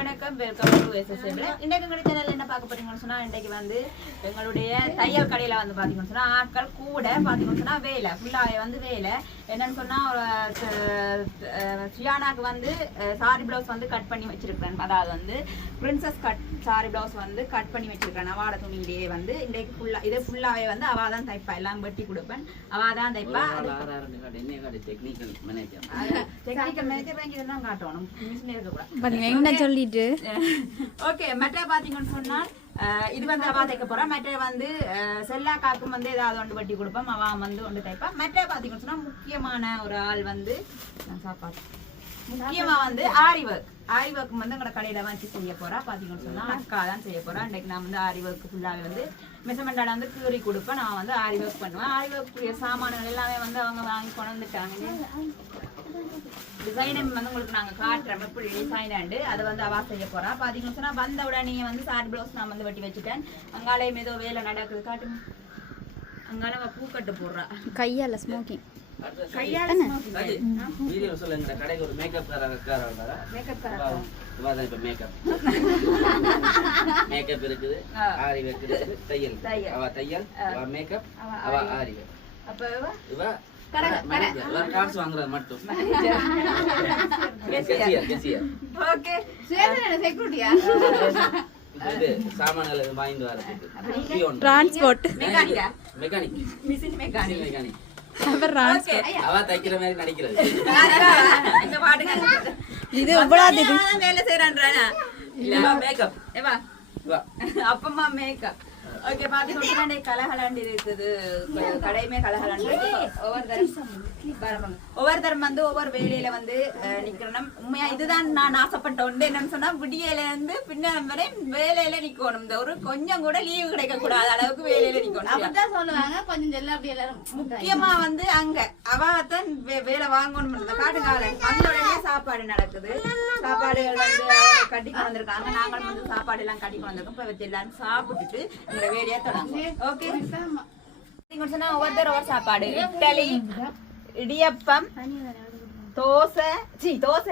வணக்கம் welcome to எஸ்எஸ்எம்ல. இன்னைக்கு எங்களுடைய சேனல்ல என்ன பார்க்க போறீங்கன்னு சொன்னா, இன்னைக்கு வந்து எங்களுடைய தையல் கடையில வந்து பாத்தீங்கன்னு சொன்னா ஆட்கள் கூட பாத்தீங்கன்னு சொன்னா வேலை ஃபுல்லாவே வந்து வேலை என்னன்னு சொன்னா சியானாக்கு வந்து சாரி பிளவுஸ் வந்து கட் பண்ணி வச்சிருக்கேன். அதாவது வந்து பிரின்சஸ் கட் சாரி பிளவுஸ் வந்து கட் பண்ணி வச்சிருக்கேன். அவாட துணியிலேயே வந்து இன்னைக்கு ஃபுல்லா இது ஃபுல்லாவே வந்து அவா தான் தைப்பா, எல்லாம் வெட்டி கொடுப்பேன், அவா தான் தைப்பா. டெக்னிக்கல் மேனேஜர் தான் காட்டணும், மிஷின் இருக்க சொல்லிட்டு ஓகே. மற்ற பாத்தீங்கன்னு சொன்னா இது வந்து அவா தைக்க போறா. மற்ற வந்து செல்லா காக்கும் வந்து ஏதாவது ஒன்று வட்டி கொடுப்போம், அவா வந்து ஒன்று தைப்பா. மற்ற பாத்தீங்கன்னு சொன்னா முக்கியமான ஒரு ஆள் வந்து சாப்பாடு முக்கியமா வந்து ஆரி ஒர்க் வந்து எங்களோட கடையில வச்சு செய்ய போறா. பாத்தீங்கன்னு சொன்னா அக்கா தான் செய்ய போறா. இன்னைக்கு நான் வந்து ஆரி ஒர்க் ஃபுல்லாவே வந்து மெஷர்மெண்டால வந்து கீறி கொடுப்பேன். நான் வந்து ஆரி ஒர்க் பண்ணுவேன். ஆரி ஒர்க்குரிய சாமான்கள் எல்லாமே வந்து அவங்க வாங்கி கொண்டு வந்துட்டாங்க. டிசைன் வந்து உங்களுக்கு நாங்க காட்டுறோம் எப்படி டிசைன் ஆண்டு அதை வந்து அவா செய்ய போறா. பாத்தீங்கன்னு சொன்னா வந்த உடனே வந்து சாரி பிளவுஸ் நான் வந்து வெட்டி வச்சுட்டேன். அங்காலையும் ஏதோ வேலை நடக்குது காட்டுங்க. அங்கால அவ பூ கட்டு போடுறா கையால ஸ்மோக்கிங் கையால வீடியோ சொல்லுங்க. கடைக்கு ஒரு மேக்கப் கார வந்தாரா? மேக்கப் கார வாதான் இப்ப மேக்கப் இருக்குது, ஆரி ஒர்க் இருக்குது, தையல் அவ தையல், அவ மேக்கப், அவ ஆரி ஒர்க். அப்ப இவ காசு வாங்குறது மட்டும் ஓகே. செக்யூரிட்டியா சாமான்கள் வாங்கிட்டு வரதுக்கு டிரான்ஸ்போர்ட் மெக்கானிக் மிஷின் மெக்கானிக் அவ தைக்கிற மாதிரி நடிக்கிறது. இது எவ்வளவு வேலை செய்யறான்றானா இல்ல மேக்கப் அப்பமா மேக்கப். ஓகே பாத்தீங்கன்னா கலகலாண்டு இருக்குது, கடையுமே கலகலாண்டு. ஒவ்வொருத்தரும் வந்து ஒவ்வொரு வேலையில வந்து நிக்கணும். உண்மையா இதுதான் நான் ஆசைப்பட்ட ஒன்று என்னன்னு சொன்னா, விடியல இருந்து பின்ன வரை வேலையில நிக்கணும். இந்த ஒரு கொஞ்சம் கூட லீவு கிடைக்க கூடாத அளவுக்கு வேலையில நிக்கணும். அப்படிதான் சொல்லுவாங்க. கொஞ்சம் எல்லாம் அப்படி எல்லாரும் முக்கியமா வந்து அங்க அவாத்தான் வேலை வாங்கணும். காட்டுக்கால வந்தோடனே சாப்பாடு நடக்குது. சாப்பாடுகள் வந்து கட்டி கொண்டு வந்திருக்காங்க. நாங்களும் வந்து சாப்பாடு எல்லாம் கட்டி கொண்டு வந்திருக்கோம். இப்ப எல்லாரும் சாப்பிட்டுட்டு எங்களோட வேலையா தொடங்கும். ஓகே சொன்னா ஒவ்வொருத்தர் ஒவ்வொரு சாப்பாடு. இட்லி, இடியப்பம், தோசை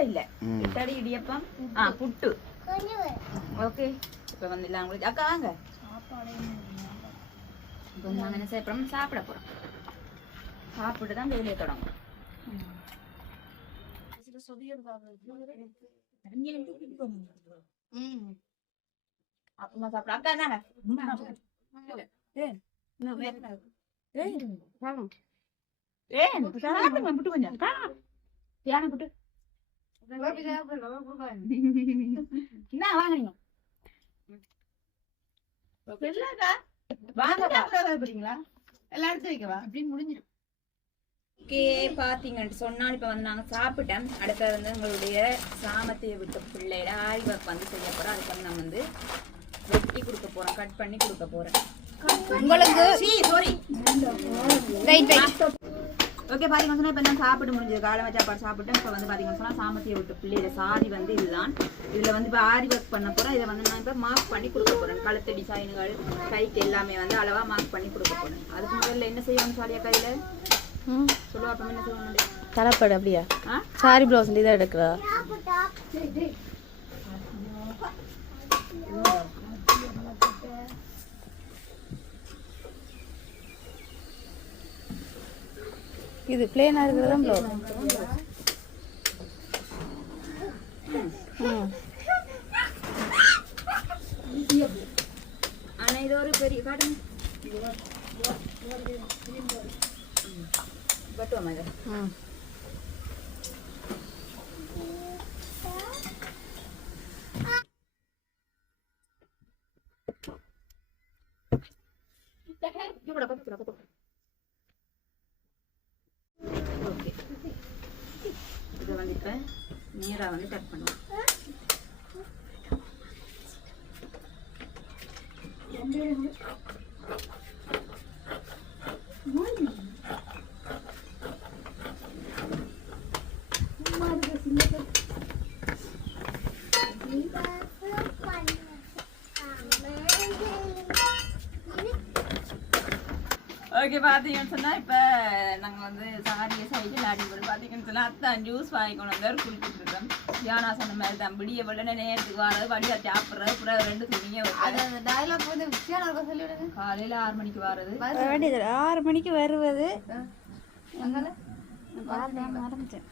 இல்ல இட்லி, இடியப்பம், புட்டு. ஓகே இப்ப வந்து எல்லாம் உங்களுக்கு அக்கா வாங்க. இப்ப நாங்க என்ன செய்யறோம், சாப்பிட போறோம். சாப்பிட்டு தான் வேலையை தொடங்கும். அப்பமா சாப்பிட அக்கா தானே புட்டு கொஞ்சம் புட்டு என்ன வாங்க பாத்தீங்கன்னு சொன்னால் இப்ப வந்து நாங்க சாப்பிட்டோம். அடுத்தது வந்து எங்களுடைய சாமத்திய விட்டு பிள்ளையில ஆரி ஒர்க் வந்து செய்ய போறோம். அதுக்கு வந்து நான் வந்து வெட்டி கொடுக்க போறேன், கட் பண்ணி கொடுக்க போறேன் உங்களுக்கு. ஓகே பாத்தீங்கன்னு சொன்னா இப்ப நான் சாப்பிட்டு முடிஞ்சது, காலை சாப்பாடு சாப்பிட்டேன். இப்ப வந்து பாத்தீங்கன்னு சொன்னா சாமத்திய விட்டு பிள்ளையில சாரி வந்து இதுதான். இதுல வந்து இப்ப ஆரி ஒர்க் பண்ண போறேன். இதை வந்து நான் இப்ப மார்க் பண்ணி கொடுக்க போறேன். கழுத்து டிசைனுகள், கைக்கு எல்லாமே வந்து அளவா மார்க் பண்ணி கொடுக்க போறேன். அதுக்கு முதல்ல என்ன செய்யணும் சாரியா கையில சொல்லுவா. அப்ப என்ன செய்யணும்? தலைப்பாடு அப்படியா? சாரி பிளவுஸ் இதான் எடுக்கிறா? இது பிளேனா இருக்கிறதா பிளவுஸ்? ஆனா இது ஒரு பெரிய காட்டு பட்டுவா இது. ஓகே இதை வந்து இப்ப நேரா வந்து கட் பண்ணுவோம். ஓகே பாத்தீங்கன்னு சொன்னா இப்ப நாங்க வந்து சாரிய சைக்கிள் ஆடி போய் பாத்தீங்கன்னு சொன்னா சொல்ல அத்தான் ஜூஸ் வாங்கி கொண்டு வந்தார் குடிச்சிட்டு இருக்கோம். தியானா சொன்ன மாதிரி தான் விடிய வெள்ளன நேரத்துக்கு வரது வடியா சாப்பிட்றது அப்புறம் 2 துணியை அந்த டயலாக் வந்து விஷயம் சொல்லிவிடுங்க. காலையில 6 மணிக்கு வர்றது 6 மணிக்கு வருவது. மறந்துட்டேன்.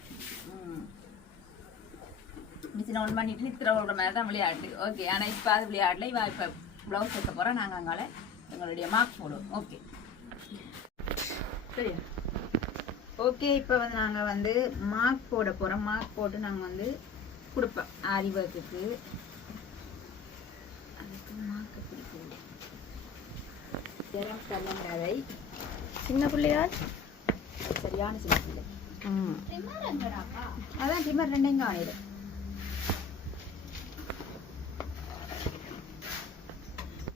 மிஷினை ஒன் பண்ணிட்டு நித்திர விடுற மாதிரி தான் விளையாட்டு. ஓகே, ஆனால் இப்போ அது விளையாடல. இவன் இப்போ ப்ளவுஸ் தைக்க போகிறோம். நாங்கள் அங்கால எங்களுடைய மார்க் போடுவோம். ஓகே சரியா? ஓகே, இப்போ வந்து நாங்கள் வந்து மார்க் போட போகிறோம். மார்க் போட்டு நாங்கள் வந்து கொடுப்போம் ஆரி ஒர்க்குக்கு. அதுக்கு மார்க் பிடிக்கும் கல்லண்டரை சின்ன பிள்ளையார் சரியான சின்ன பிள்ளை. அதான் டிமர் 2 எங்கே ஆணிடு.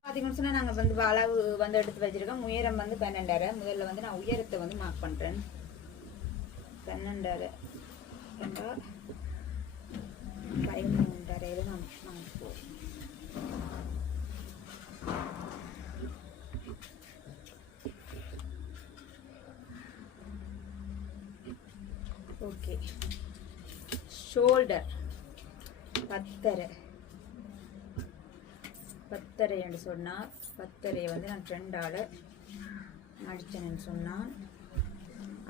பார்த்தீங்கன்னு சொன்னால் நாங்கள் வந்து அளவு வந்து எடுத்து வச்சுருக்கோம். உயரம் வந்து 12.5. முதல்ல வந்து நான் உயரத்தை வந்து மார்க் பண்ணுறேன். 12.5 என்றால் 13.5 நான் போடுறேன். ஓகே, ஷோல்டர் 10.5 என்று சொன்னால் 10.5 வந்து நான் 2ஆல் மடிச்சேன்னு சொன்னால்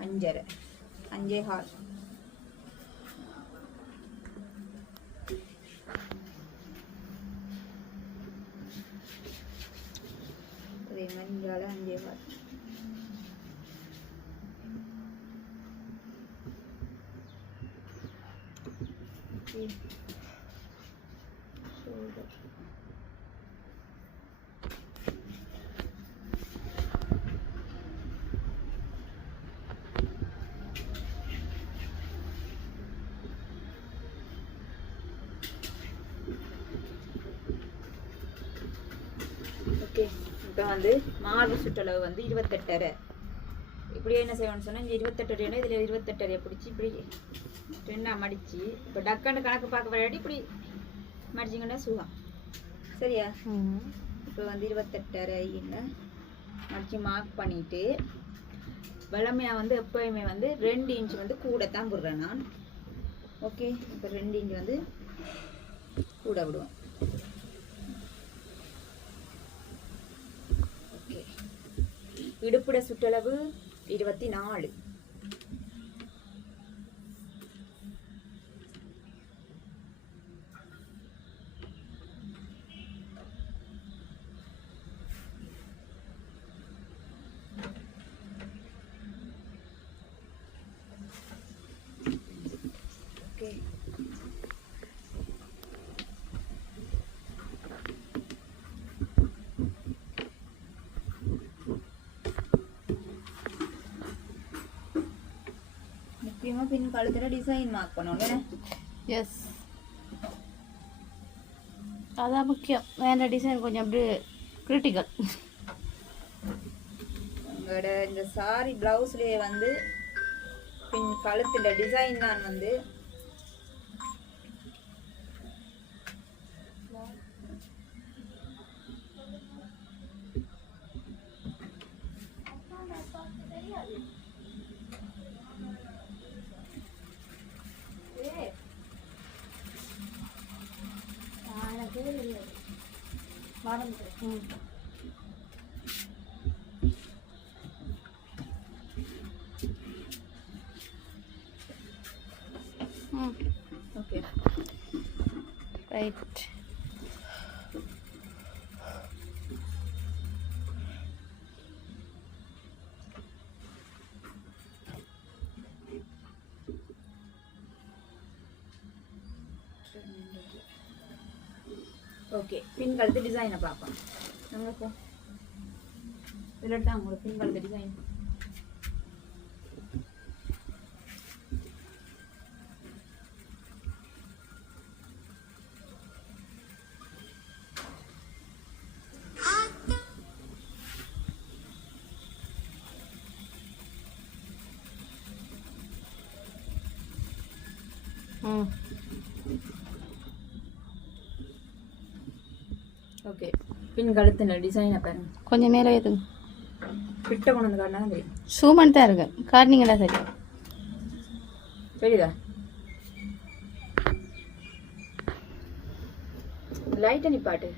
5.5 5.5. அதே மாதிரி 5.5. Shoulder okay. இப்போ வந்து மார்பு சுற்றளவு வந்து 28.5. இப்படியே என்ன செய்யணும்னு சொன்னால் இங்கே 28.5 இதில் 28.5 பிடிச்சி இப்படி 2ஆக மடித்து இப்போ டக்குன்னு கணக்கு பார்க்க விளையாடி இப்படி மடிச்சிங்கன்னா சுகம். சரியா? இப்போ வந்து 28.5 மடித்து மார்க் பண்ணிவிட்டு வளமையாக வந்து எப்போயுமே வந்து 2 இன்ச் வந்து கூட தான் விடுறேன் நான். ஓகே, இப்போ 2 இன்ச் வந்து கூட விடுவோம். ஓகே, இடுப்புட சுற்றளவு 24. ஓகே, முக்கியமாக பின் கழுத்தில் டிசைன் மார்க் பண்ணணும். எஸ், அதான் முக்கியம். வேற டிசைன் கொஞ்சம் அப்படி கிரிட்டிக்கல். உங்களோட இந்த சாரி ப்ளவுஸ்லேயே வந்து பின் கழுத்தில் டிசைன் தான் வந்து ஓகே ரைட். ஓகே, பின் கழுத்து டிசைனை பார்ப்போம். நாங்கள் போ இதில் தான் உங்களுக்கு பின் கழுத்து டிசைன். ஓகே, பின் கழுத்துல டிசைனை பாருங்க. கொஞ்சம் மேலே ஏற்றுங்க. கிட்ட கொண்டு வந்து காட்டினா தான் தெரியும். சூமன் தான் இருக்கு. காட்டினீங்களா? சரி. தெரியுதா? லைட் நிப்பாட்டு.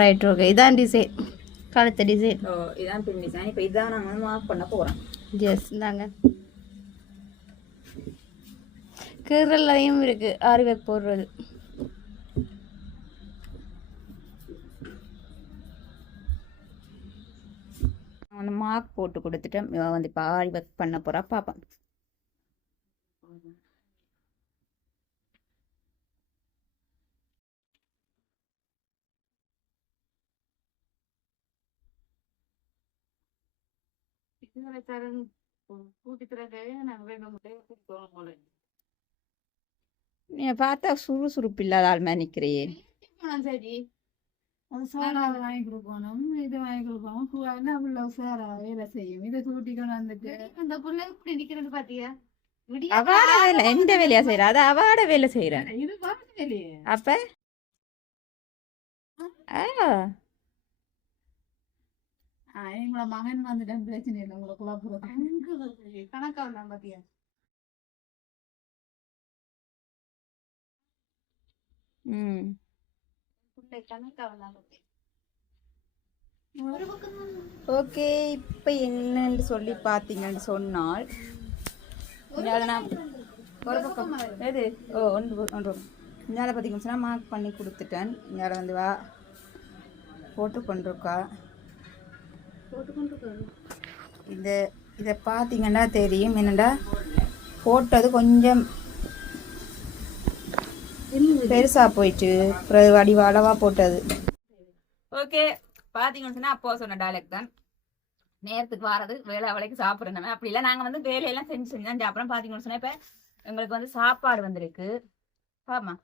Right okay. இதான் டிசைன், கழுத்த டிசைன். ஓ இதான் பின் டிசைன். இப்போ இதான் நாங்கள் வந்து மார்க் பண்ண போகிறோம். எஸ் இந்தாங்க. கீரல்லையும் இருக்கு ஆரி ஒர்க் போடுறது. வந்து மார்க் போட்டு கொடுத்துட்டு வந்து இப்போ ஆரி ஒர்க் பண்ண போகிறா பார்ப்போம். நீ பார்த்தா சுறுசுறுப்பு இல்லாத ஆள் மாதிரி நிற்கிறியே. சரி வாங்கி கொடுக்கணும், இது வாங்கி கொடுக்கணும். வேலை செய்யும், இதை கூட்டிக்கணும். வந்துட்டு அந்த புள்ள இப்படி நிக்கிறது பாத்தியா? அவாட வேலை எந்த வேலையா செய்யற? அது அவாட வேலை செய்யறேன். இது பாருங்க. அப்ப எங்களோட மகன் வந்துட்டேன், பிரச்சனை இல்லை. உங்களுக்குள்ள கணக்கா வந்தான் பாத்தியா? ஓகே. இப்போ என்னன்னு சொல்லி பார்த்தீங்கன்னு சொன்னால் நான் ஒரு பக்கம் எது ஒன்று இந்தால பார்த்தீங்கன்னு சொன்னால் மார்க் பண்ணி கொடுத்துட்டேன். இந்தால வந்து வா போட்டு கொண்டிருக்கா. இதை பார்த்தீங்கன்னா தெரியும் என்னடா போட்டது கொஞ்சம் பெருசாக போயிட்டு வடிவாளவாக போட்டது. ஓகே பார்த்தீங்கன்னு சொன்னால் அப்போ சொன்ன டைலாக் தான். நேரத்துக்கு வரது வேலை வேலைக்கு சாப்பிட்றோம். அப்படி இல்லை, நாங்கள் வந்து வேலையெல்லாம் செஞ்சு தான் சாப்பிட்றோம். பார்த்தீங்கன்னு சொன்னால் இப்போ எங்களுக்கு வந்து சாப்பாடு வந்திருக்கு. ஆமாம்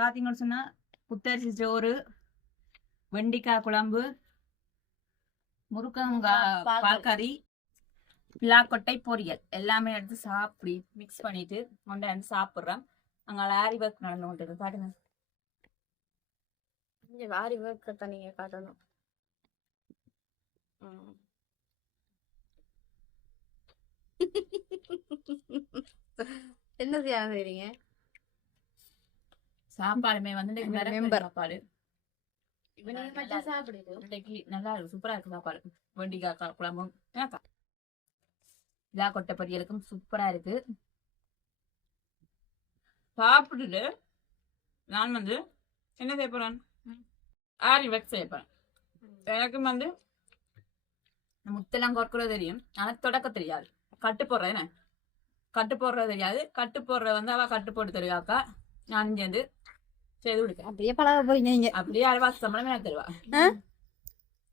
பார்த்தீங்கன்னு சொன்னால் புத்தரிசி சோறு, வெண்டிக்காய் குழம்பு, முருங்கங்காய் பால்கறி, பிளாக்கொட்டை பொரியல் எல்லாமே எடுத்து சாப்பிடி மிக்ஸ் பண்ணிட்டு கொண்டாந்து சாப்பிட்றோம். அங்கே ஆரி ஒர்க் நடந்து கொண்டு காட்டுங்க. ஆரி ஒர்க் தான் நீங்கள் காட்டணும். என்ன செய்றீங்க? சாப்பாடுமே வந்து மெம்பர் சாப்பாடு சாப்பிடுது நல்லா இருக்கு, சூப்பரா இருக்கு சாப்பாடு. வெண்டிக்காய் குழம்பும் பிளாக்கொட்டை பொரியலுக்கும் சூப்பரா இருக்கு. சாப்பிட்டுட்டு நான் வந்து என்ன செய்ய போறேன், ஆரி ஒர்க் செய்ய போறேன். எனக்கும் வந்து முத்தெல்லாம் கொற்கிறது தெரியும், ஆனா தொடக்க தெரியாது. கட்டு போடுறேன், என்ன கட்டு போடுறது தெரியாது. கட்டு போடுற வந்து அவ கட்டு போட்டு தருவாக்கா, நான் சேர்ந்து செய்து கொடுக்க. அப்படியே பழக போறீங்க நீங்க? அப்படியே அரைவாசி சம்பளமே எனக்கு தருவா.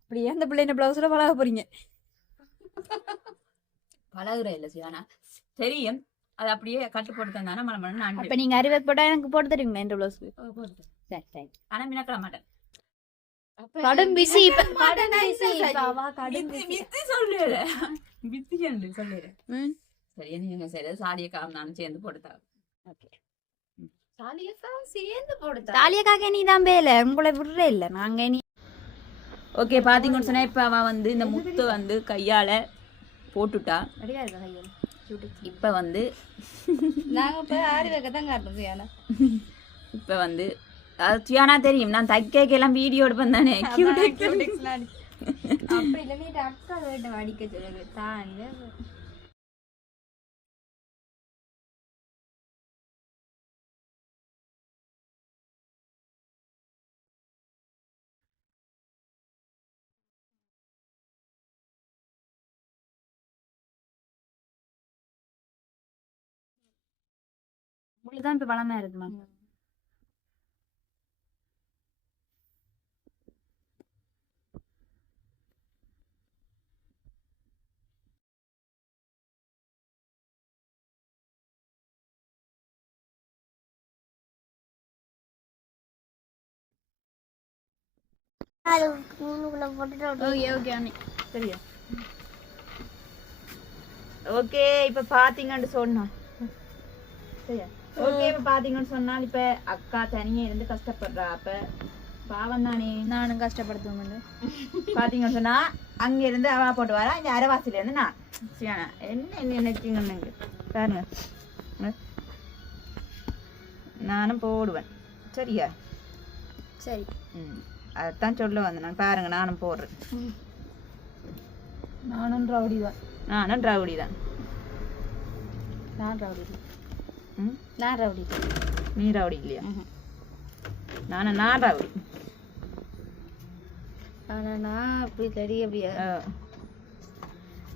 அப்படியே அந்த பிள்ளைங்க பிளவுஸ்ல பழக போறீங்க? பழகுற இல்லை சிவானா, தெரியும். அது அப்படியே கட்டு போட்டு தந்தானா மனம் நான். அப்ப நீங்க ஆரி ஒர்க் போட்டா எனக்கு போட்டு தருவீங்களா இந்த பிளவுஸ்க்கு? ஆனா மினக்கல மாட்டேன். கடும் பிஸி. சரி நீங்க செய்யறது சாடியை நானும் சேர்ந்து போட்டுத்தா. தாலியக்காக நீ தான் வேலை, உங்களை விடுற இல்ல நாங்க. நீ ஓகே பாத்தீங்கன்னு சொன்னா இப்ப அவ வந்து இந்த முத்து வந்து கையால போட்டுட்டா. இப்ப வந்து நாங்க இப்ப ஆரி ஒர்க்க தான் காட்டுறோம். இப்ப வந்து அது சியானா தெரியும், நான் தைக்கலாம் வீடியோ எடுப்பேன் தானே. அப்படி இல்லை அக்கா வீட்டை அடிக்க சொல்லுங்க தாங்க. தான் இப்ப பழமா இருக்குமா? ஓகே இப்ப பாத்தீங்கன்னு சொன்னா ஓகே இப்ப பாத்தீங்கன்னு சொன்னால் இப்ப அக்கா தனியா இருந்து கஷ்டப்படுறா. அப்ப பாவம் தானே. நானும் கஷ்டப்படுத்துவோம். பாத்தீங்கன்னு சொன்னா அங்க இருந்து அவா போட்டு வரா, இங்க அரைவாசில இருந்து நான் என்ன நினைச்சீங்க பாருங்க. நானும் போடுவேன் சரியா? சரி. அதான் சொல்ல வந்தேன் நான். பாருங்க நானும் போடுறேன். நானும் ரவுடி தான். நானும் ரவுடி தான். நான் ரவுடி. நான் ரவுடி. நீ ரவுடி இல்லையா? நான் ரவுடி. ஆனா நான் அப்படி இல்லடி. அப்படியா?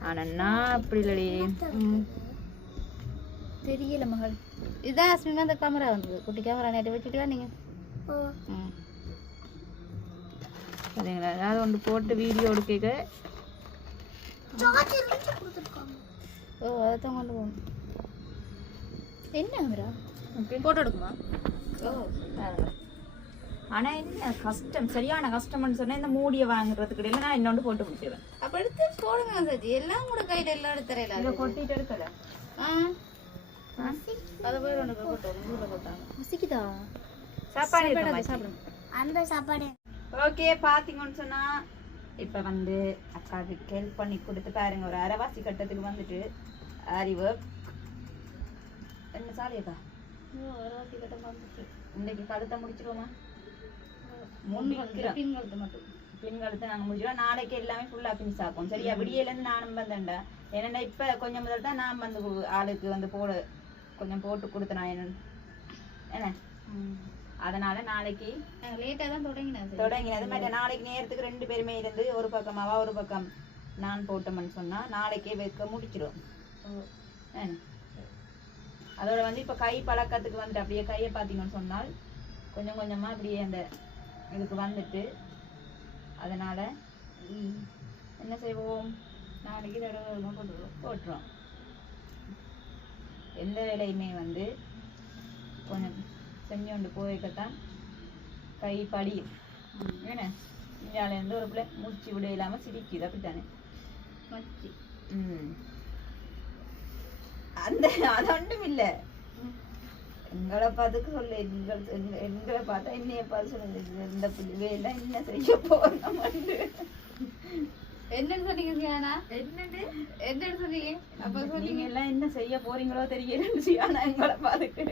ஆனா நான் அப்படி இல்லடி. தெரியல மகள். இதான் அஸ்மிமா அந்த கேமரா வந்தது. குட்டி கேமரா நேற்று வச்சுட்டு நீங்க. சரிங்களா? ஏதாவது ஒன்று போட்டு வீடியோ எடுக்க. ஓ அதான் கொண்டு போகணும். என்ன கேமரா? போட்டோ எடுக்குமா? ஓ ஆனா என்ன கஷ்டம், சரியான கஷ்டம்னு சொன்னா இந்த மூடியை வாங்குறதுக்கு இடையில நான் இன்னொன்று போட்டு முடிச்சிடுவேன். அப்ப எடுத்து போடுங்க சஜி. எல்லாம் கூட கையில எல்லாம் எடுத்துறேன். இதை கொட்டிட்டு எடுக்கல. அதை போய் ரெண்டு பேர் போட்டோம். போட்டாங்க. மசிக்குதா? சாப்பாடு சாப்பிடுங்க. அந்த சாப்பாடு. ஓகே பாத்தீங்கன்னு சொன்னா இப்ப வந்து அக்காவுக்கு ஹெல்ப் பண்ணி கொடுத்து பாருங்க. ஒரு அரைவாசி கட்டத்துக்கு வந்துட்டு அறிவு என்ன சாலியக்கா அரைவாசி கட்டம் வந்துட்டு இன்னைக்கு கழுத்தை முடிச்சிருவோமா? பின்கழுத்து மட்டும். பின்கழுத்தை நாங்கள் முடிச்சிடுவோம். நாளைக்கு எல்லாமே ஃபுல்லாக பினிஷ் ஆக்கும் சரியா? விடியிலேருந்து நானும் வந்தேன்டா. என்னென்னா இப்போ கொஞ்சம் முதல் தான் நான் வந்து ஆளுக்கு வந்து கொஞ்சம் போட்டு கொடுத்தேன் நான் என்ன. அதனால நாளைக்கு லேட்டாக தான் தொடங்கினது மாதிரி நாளைக்கு நேரத்துக்கு 2 பேருமே இருந்து ஒரு பக்கம் அவா ஒரு பக்கம் நான் போட்டோம்னு சொன்னால் நாளைக்கே வைக்க முடிச்சிடும். அதோட வந்து இப்போ கை பழக்கத்துக்கு வந்துட்டு அப்படியே கையை பார்த்தீங்கன்னு சொன்னால் கொஞ்சம் கொஞ்சமாக அப்படியே அந்த இதுக்கு வந்துட்டு அதனால என்ன செய்வோம், நாளைக்கு தடவை போட்டுருவோம். எந்த வேலையுமே வந்து கொஞ்சம் செஞ்சு கொண்டு போய்க்கத்தான் கை படியும். ஏன்னா இந்தியாவிலேருந்து ஒரு பிள்ளை மூச்சு விட இல்லாமல் சிரிக்குது அப்படித்தானே? அந்த அது ஒன்றும் இல்லை. எங்களை பார்த்துக்கு சொல்லு, எங்களை பார்த்தா என்னைய பார்த்து சொல்லுங்க. இந்த வேலை என்ன செய்ய போறோம்? என்னன்னு சொன்னீங்க சியானா? என்னன்னு சொன்னீங்க? அப்ப சொன்னீங்க எல்லாம் என்ன செய்ய போறீங்களோ தெரியலன்னு சியானா எங்களை பார்த்துக்கு.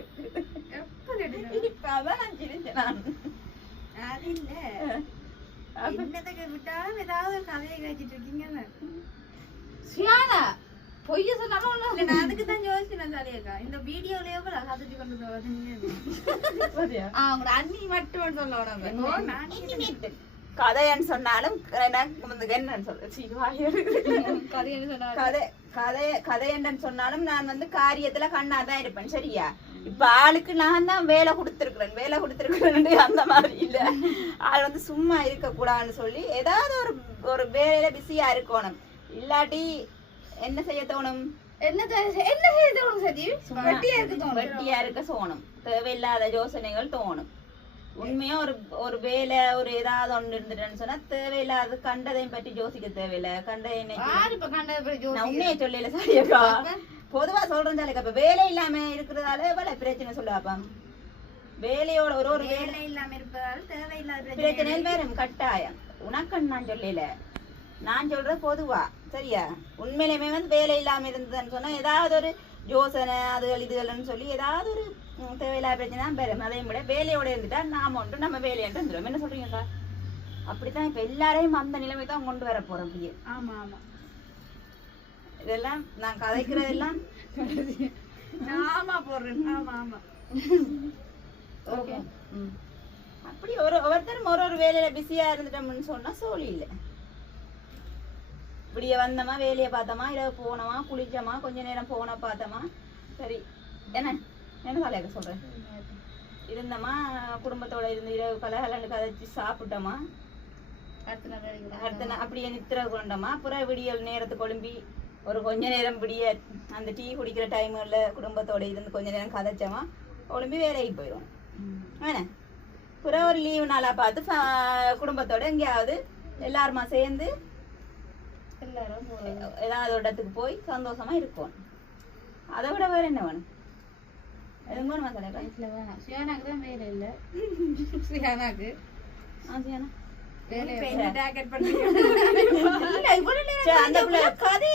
இப்பதான் நான் சிரிச்சேன். நான் அது இல்ல என்னதுக்கு விட்டாலும் ஏதாவது ஒரு கதையை கேட்டுட்டு இருக்கீங்க சியானா. பொய்ய சொன்னாலும் ஒண்ணு. நான் அதுக்கு தான் யோசிச்சேன் சாலியக்கா. இந்த வீடியோல எவ்வளவு கதைச்சு கொண்டு போறீங்க? உங்களோட அண்ணி மட்டும் சொல்லணும். கதைன்னு சொன்னாலும் என்னன்னு சொன்னாலும் நான் வந்து காரியத்துல கண்ணாதான் இருப்பேன் சரியா? இப்ப ஆளுக்கு நான் தான் வேலை கொடுத்துருக்கிறேன் அந்த மாதிரி இல்ல. ஆள் வந்து சும்மா இருக்க கூடாதுன்னு சொல்லி ஏதாவது ஒரு வேலையில பிஸியா இருக்கணும். இல்லாட்டி என்ன செய்ய தோணும்? என்ன செய்ய தோணும் சரி? வெட்டியா இருக்க தோணும். தேவையில்லாத யோசனைகள் தோணும். உண்மையா ஒரு வேலை ஒரு ஏதாவது ஒண்ணு இருந்துட்டேன்னு சொன்னா தேவையில்லாத கண்டதையும் பற்றி யோசிக்க தேவையில்லை. உண்மையை சொல்லல சரியாக்கா? பொதுவா சொல்றேன் சாலிக்கா. இப்ப வேலை இல்லாம இருக்கிறதால எவ்வளவு பிரச்சனை சொல்லுவாப்பா? வேலையோட ஒரு வேலை இல்லாம இருப்பதால தேவையில்லாத பிரச்சனை வேறும் கட்டாயம். உனக்குன்னு நான் சொல்லல, நான் சொல்றது பொதுவா சரியா? உண்மையிலுமே வந்து வேலை இல்லாம இருந்ததுன்னு சொன்னா ஏதாவது ஒரு யோசனை அதுகள் இதுகள்னு சொல்லி ஏதாவது ஒரு தேவையில்லாத பிரச்சனை தான் பெறும். அதையும் விட வேலையோட இருந்துட்டா நாம ஒன்று நம்ம வேலையாண்டு வந்துடும். என்ன சொல்றீங்கக்கா? அப்படித்தான் இப்ப எல்லாரையும் அந்த நிலைமை தான் கொண்டு வர போறோம் அப்படியே. ஆமா ஆமா. இதெல்லாம் நான் கதைக்கிறதெல்லாம் ஆமா போடுறேன். ஆமா ஆமா. ஓகே. அப்படி ஒவ்வொருத்தரும் ஒரு வேலையில பிஸியா இருந்துட்டோம்னு சொன்னா சோழி இல்லை. இப்படியே வந்தோமா வேலையை பார்த்தோமா இரவு போனோமா குளிச்சோமா கொஞ்ச நேரம் போன பார்த்தோமா சரி. என்ன சாலையாக சொல்றேன் இருந்தோமா குடும்பத்தோட இருந்து இரவு கலகலன்னு கதைச்சு சாப்பிட்டோமா அடுத்த அப்படியே நித்திர கொண்டோமா அப்புறம் விடியல் நேரத்துக்கு ஒழும்பி ஒரு கொஞ்ச நேரம் விடிய அந்த டீ குடிக்கிற டைம்ல குடும்பத்தோட இருந்து கொஞ்ச நேரம் கதைச்சோமா ஒழும்பி வேலைக்கு போயிடும். என்ன அப்புறம் ஒரு லீவு நாளா பார்த்து குடும்பத்தோட எங்கேயாவது எல்லாருமா சேர்ந்து ஏதாவது ஒரு இடத்துக்கு போய் சந்தோஷமா இருக்கும். அதை விட வேற என்ன வேணும்? சியானாக்கு தான் வேலை இல்லை. சியானாக்கு ஆசியானா வேலையை என்ன டார்கெட் பண்றீங்க இல்ல இவ்வளவு நேரம் அந்த பிள்ளை கதை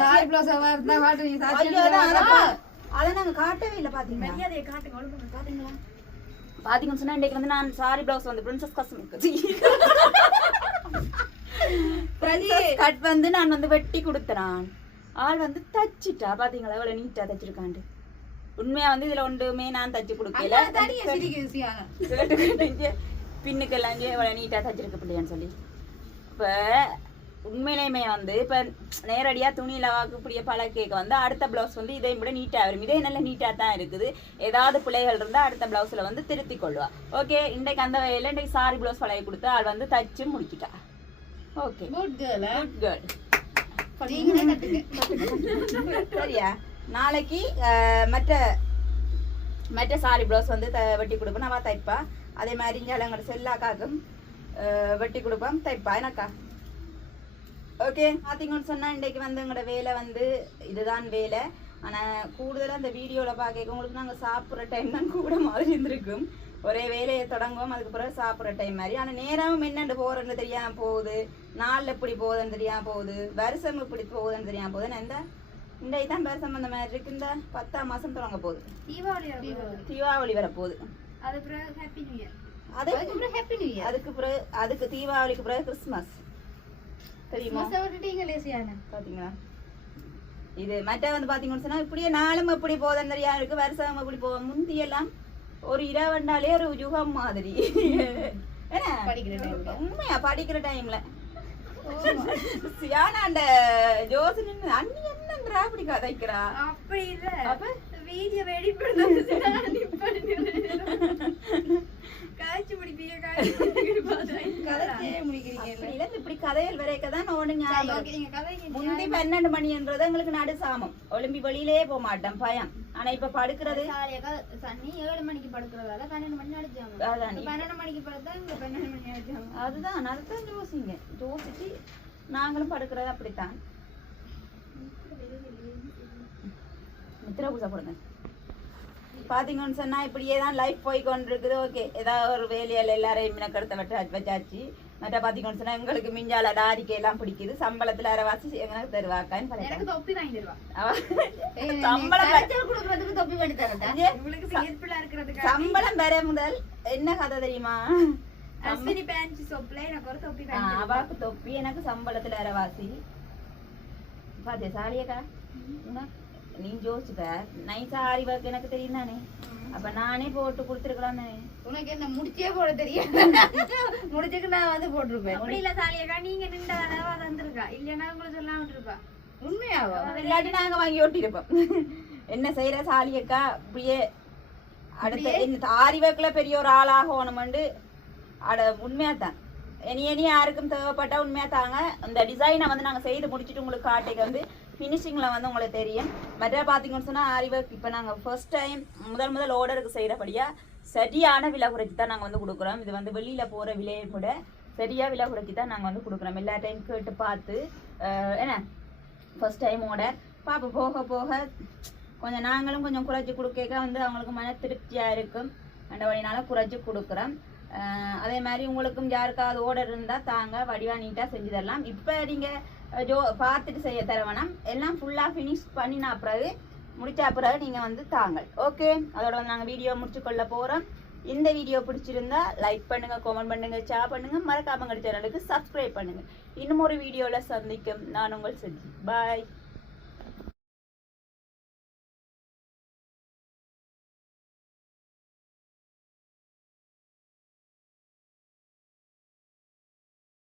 சாரி பிளவுஸ் இருந்தா காட்டு நீ ஐயோ அத நாங்க காட்டவே இல்ல பாத்தீங்களா மரியாதையை காட்டுங்க ஒழுங்கா பாத்தீங்களா பாத்தீங்கன்னு சொன்னா இன்னைக்கு வந்து நான் சாரி பிளவுஸ் வந்து பிரின்சஸ் கட் வந்து நான் வந்து வெட்டி கொடுத்துறான் ஆள் வந்து தச்சிட்டா பாத்தீங்களா எவ்வளவு நீட்டா தச்சிருக்காண்டு உண்மையா வந்து இதுல ஒன்றுமே நான் தச்சு கொடுக்கல பின்னுக்கெல்லாம் எவ்வளவு நீட்டா தச்சிருக்க பிள்ளையான்னு சொல்லி இப்ப உண்மையிலேயுமே வந்து இப்ப நேரடியா துணியில வாக்கக்கூடிய பழக்கேக்க வந்து அடுத்த பிளவுஸ் வந்து இதை விட நீட்டா வரும் இதே நல்ல நீட்டா தான் இருக்குது ஏதாவது பிள்ளைகள் இருந்தா அடுத்த பிளவுஸ்ல வந்து திருத்தி கொள்வா ஓகே இன்றைக்கு அந்த வேலையில இன்றைக்கு சாரி பிளவுஸ் பழகி கொடுத்து ஆள் வந்து தச்சு முடிச்சிட்டா ஓகே குட் கேர்ள் சரியா நாளைக்கு மற்ற சாரி பிளவுஸ் வந்து வெட்டி கொடுப்பேன் அவ தைப்பா அதே மாதிரி இங்கே எங்களோட செல்லாக்காக்கும் வெட்டி கொடுப்போம் தைப்பா எனக்கா ஓகே பார்த்தீங்கன்னு சொன்னா இன்றைக்கு வந்து எங்களோட வேலை வந்து இதுதான் வேலை ஆனால் கூடுதலாக அந்த வீடியோவில் பார்க்க உங்களுக்கு நாங்கள் சாப்பிட்ற டைம் தான் கூட மாதிரி இருந்திருக்கும் ஒரே வேலையை தொடங்குவோம் அதுக்கு பிறகு சாப்பிட்ற டைம் மாதிரி ஆனால் நேரமும் என்னென்று போகிறேன்னு தெரியாமல் போகுது நாள் எப்படி போகுதுன்னு தெரியாமல் போகுது வருஷம் எப்படி போகுதுன்னு தெரியாமல் போகுது இந்த இன்றைக்கு தான் வருஷம் அந்த மாதிரி இருக்கு இந்த 10ஆம் மாதம் தொடங்க போகுது தீபாவளி வரப்போகுது அதுக்கு பிறகு அதுக்கு தீபாவளிக்கு பிறகு கிறிஸ்மஸ் தெரியுமா பாத்தீங்களா இது மற்ற வந்து பாத்தீங்கன்னு சொன்னா இப்படியே நாளும் எப்படி போகுதுன்னு தெரியா இருக்கு வருஷம் எப்படி போவோம் முந்தியெல்லாம் ஒரு இரவண்டாலே ஒரு யுகம் மாதிரி உண்மையா படிக்கிற டைம்ல சியானாண்ட ஜோசினி அண்ணி என்னன்றா அப்படி கதைக்கிறா அப்படி இல்ல அப்ப வீடியோ காய்ச்சி முடிப்பீங்க இப்படி கதைகள் வரைக்கதான் முந்தி 12 மணின்றது எங்களுக்கு நடு சாமம் ஒலிம்பி வெளியிலே போக மாட்டேன் பயம் ஆனா இப்ப படுக்கிறது சனி 7 மணிக்கு படுக்கிறதால 12 மணி அடிச்சாங்க 12 மணிக்கு படுத்தா 12 மணி அடிச்சாங்க அதுதான் யோசிச்சு நாங்களும் படுக்கிறது அப்படித்தான் மித்திர பூசா போடுங்க பாத்தீங்கன்னு சொன்னா இப்படியே தான் லைஃப் போய் கொண்டிருக்குது ஓகே ஏதாவது ஒரு வேலையால் எல்லாரையும் மினக்கடுத்த வச்சாச்சு மற்ற பாத்தீங்கன்னு சொன்னா எங்களுக்கு மிஞ்சால லாரிக்கை எல்லாம் பிடிக்குது சம்பளத்துல அரைவாசி எனக்கு தருவாக்கான்னு சம்பளம் பெற முதல் என்ன கதை தெரியுமா அவாக்கு தொப்பி எனக்கு சம்பளத்துல அரைவாசி பாத்தியா சாலியக்கா நீ யோசிப்ப நைஸா ஆரி ஒர்க் எனக்கு தெரியும் தானே அப்ப நானே போட்டு கொடுத்துருக்கலாம் தானே உனக்கு என்ன முடிச்சே போட தெரியும் முடிச்சுக்கு நான் வந்து போட்டிருப்பேன் அப்படி இல்ல சாலியக்கா நீங்க நின்ற வந்திருக்கா இல்லன்னா உங்களை சொல்லாம விட்டுருப்பா உண்மையாவா இல்லாட்டி நாங்க வாங்கி ஓட்டிருப்போம் என்ன செய்யற சாலியக்கா இப்படியே அடுத்த ஆரி ஒர்க்ல பெரிய ஒரு ஆளாகணும்னு உண்மையாதான் இனி யாருக்கும் தேவைப்பட்டா உண்மையா தாங்க இந்த டிசைனை வந்து நாங்க செய்து முடிச்சுட்டு உங்களுக்கு காட்டைக்கு வந்து ஃபினிஷிங்கில் வந்து உங்களுக்கு தெரியும் மற்ற பார்த்தீங்கன்னு சொன்னால் ஆரி ஒர்க் இப்போ நாங்கள் ஃபர்ஸ்ட் டைம் முதல் ஆர்டருக்கு செய்கிறபடியாக சரியான விலை குறைச்சி தான் நாங்கள் வந்து கொடுக்குறோம் இது வந்து வெளியில் போகிற விலையை கூட சரியாக விலை குறைச்சி தான் நாங்கள் வந்து கொடுக்குறோம் எல்லா டைம் கேட்டு பார்த்து என்ன ஃபர்ஸ்ட் டைம் ஆர்டர் பாப்பா போக போக கொஞ்சம் நாங்களும் கொஞ்சம் குறைச்சி கொடுக்க வந்து அவங்களுக்கு மன திருப்தியாக இருக்கும் அந்த வழினால குறைச்சி கொடுக்குறோம் அதே மாதிரி உங்களுக்கும் யாருக்காவது ஆர்டர் இருந்தால் தாங்க வடிவாக நீட்டாக செஞ்சு தரலாம் இப்போ நீங்கள் பார்த்துட்டு செய்ய தர வேணாம் எல்லாம் ஃபுல்லாக ஃபினிஷ் பண்ணினா பிறகு முடிச்சா பிறகு நீங்கள் வந்து தாங்க ஓகே அதோட வந்து நாங்கள் வீடியோ முடிச்சுக்கொள்ள போகிறோம் இந்த வீடியோ பிடிச்சிருந்தா லைக் பண்ணுங்கள் கமெண்ட் பண்ணுங்கள் ஷேர் பண்ணுங்கள் மறக்காம சேனலுக்கு சப்ஸ்கிரைப் பண்ணுங்கள் இன்னும் ஒரு வீடியோவில் சந்திக்கும் நான் உங்கள் செஞ்சு பாய்